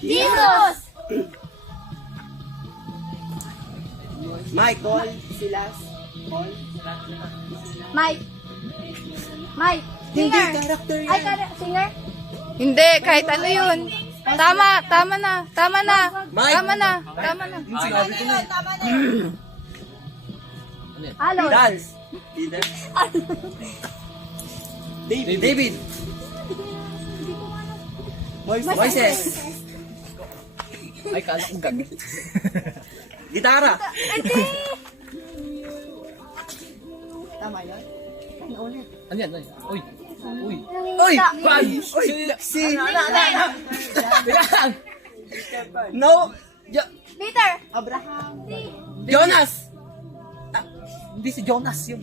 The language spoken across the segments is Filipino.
Jesus! Michael, Silas, Paul. Mike. Mike. Hindi, Singer. character yan. Ay, singer? Hindi, kahit ano yun. Tama na. Mike. Tama na. Sinabi ko na. Alon. Dance. Peter. David. Moises. Ay, kala kong gabi. Gitara. Tama yun? Ano ulit? Ano yan? Uy. Uy! Nangingisda. Uy! Si... Bilang! No! Peter. Abraham. Jonas! Hindi si Jonas yun.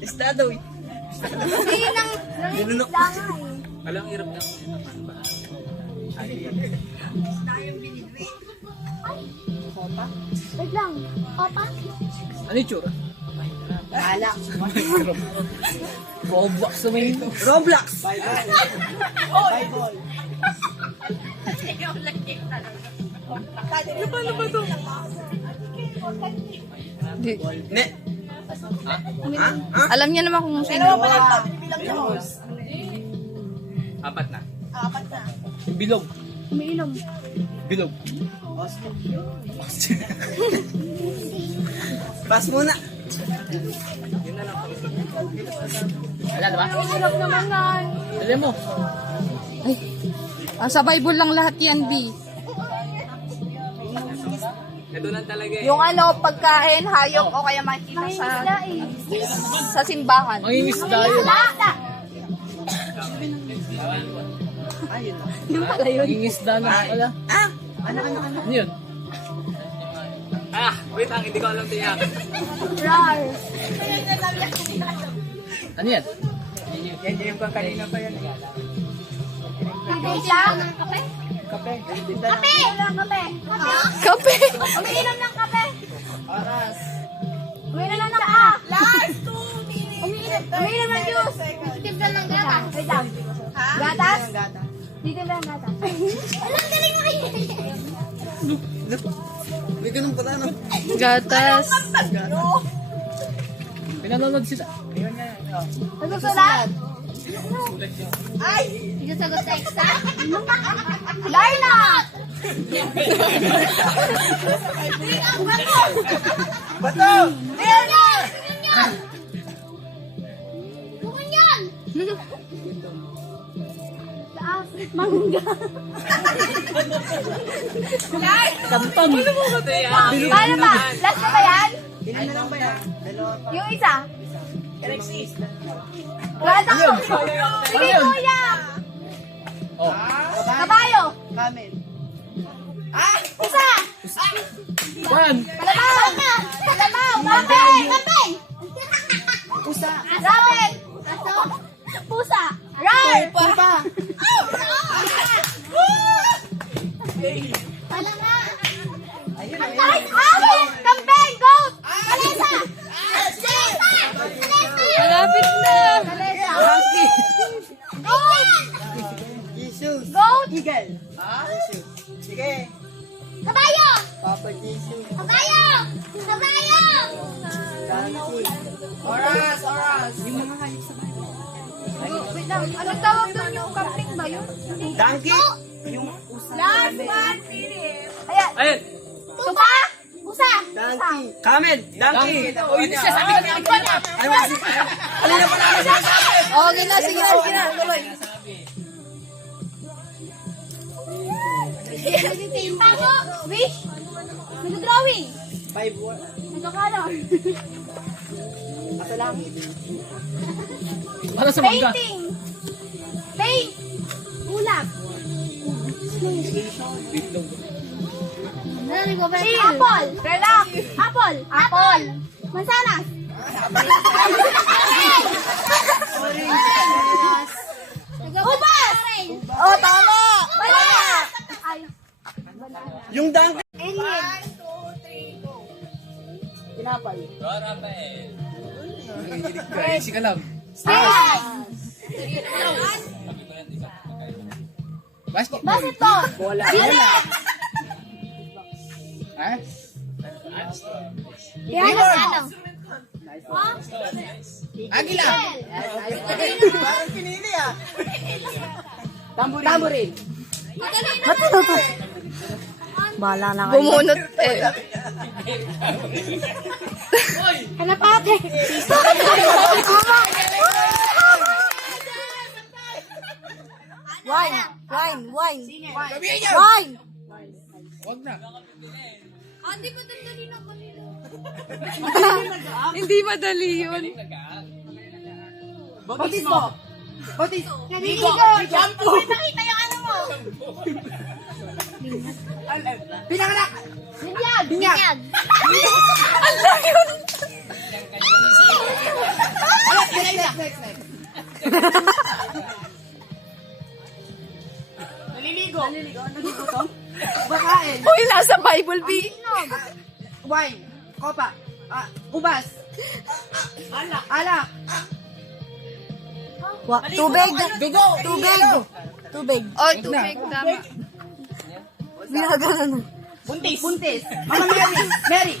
Estado eh. Hindi nangingisda nga eh. Alam, hirap na. Wait lang. Papa? Ano yung tsura? Alak. Roblox na may ito. Roblox. Ne. Alam niya naman kung sino. Apat na. Yung bilog. Umiinom. Bilog. Pass muna. Wala, diba? Hirap naman yan. Alam mo. Sa Bible lang lahat yan, B. Ito lang talaga eh. Yung ano, pagkain, hayop, o kaya makikita Nangingisda eh. sa simbahan. Manginis tayo. Yung pala yun. Mangingisda na pala. Ano yun? Wait lang, hindi ko alam tiyak. Rar. Ano yan? Yan yung kanina pa yan. Wait lang. Kape? Kape. Kape! Kape. Kape. Umiinom ng kape. Oras. Umiinom ng kape. Last 2 minutes. Umiinom ng juice. Titimpla ng gatas. Wait lang. Gatas? Titimpla ng gatas. Alam, galing mo kayo. May ganun pala no? Gatas. Pinanonood sila. Nagsusulat? Ay! Hindi sagot sa exam? Darna! Bato! Darna! Kumunyan! Taas. Mangga. Kanton. Paano ba? Last na ba yan? Ilan na lang ba yan? Dalawa pa. Yung isa? Gata ko! Sige, kuya! Oh. Kabayo! Camel. Isa! One. Kalabaw! Kalabaw! Kape! Kape! Pusa. Ramen! Pusa! Rar! Pupa. Ay! Amin! Kambing! Goat! Kalesa! Kalesa! Malapit na. Kalesa! Monkey. Goat! Jesus. Goat! Eagle. Jesus. Sige. Kabayo! Papa Jesus. Kabayo! Kabayo! Donkey. Oras. Yung mga Wait lang, anong tawag doon yung kambing ba yun? donkey. Yung pusa. Last 1 minute. Ayan. Ayun. Tupa! Pusa! Donkey. Camel. Donkey. Oh, yun siya. Sabi ko na iba na. Alin na pala ako sinasabi? Okay na, sige na. Tago! Wish! Nag-drawing! 5 words. Nagkakalor! Asa lang. Para sa mangga. Painting! Paint! Ulap! Itlog. Apple! Relax! Apple! Apple! Mansanas! Ubas! Oh, tama. Wala! Ay, Yung donkey. alien! Easy ka lang. Snake! Basketball. Basketball. Bola. Ha? Yan ano? Agila. Parang pinili ah. Tamborin. Bala na kayo. Bumunot eh. Kalapate. Wine. Sabihin niyo. Wine. Wag na. Hindi madali yun. Bautismo. Naliligo. Shampoo. Nakita yung ano mo. Pinanganak. Binyag. Next. Naliligo. Naliligo to? Bakain. Uy, nasa Bible B. Wine. Kopa. Ubas. Alak. Tubig. Dugo. Tubig. Oh, tubig. Tama. Ginagano na. Buntis. Mama Mary.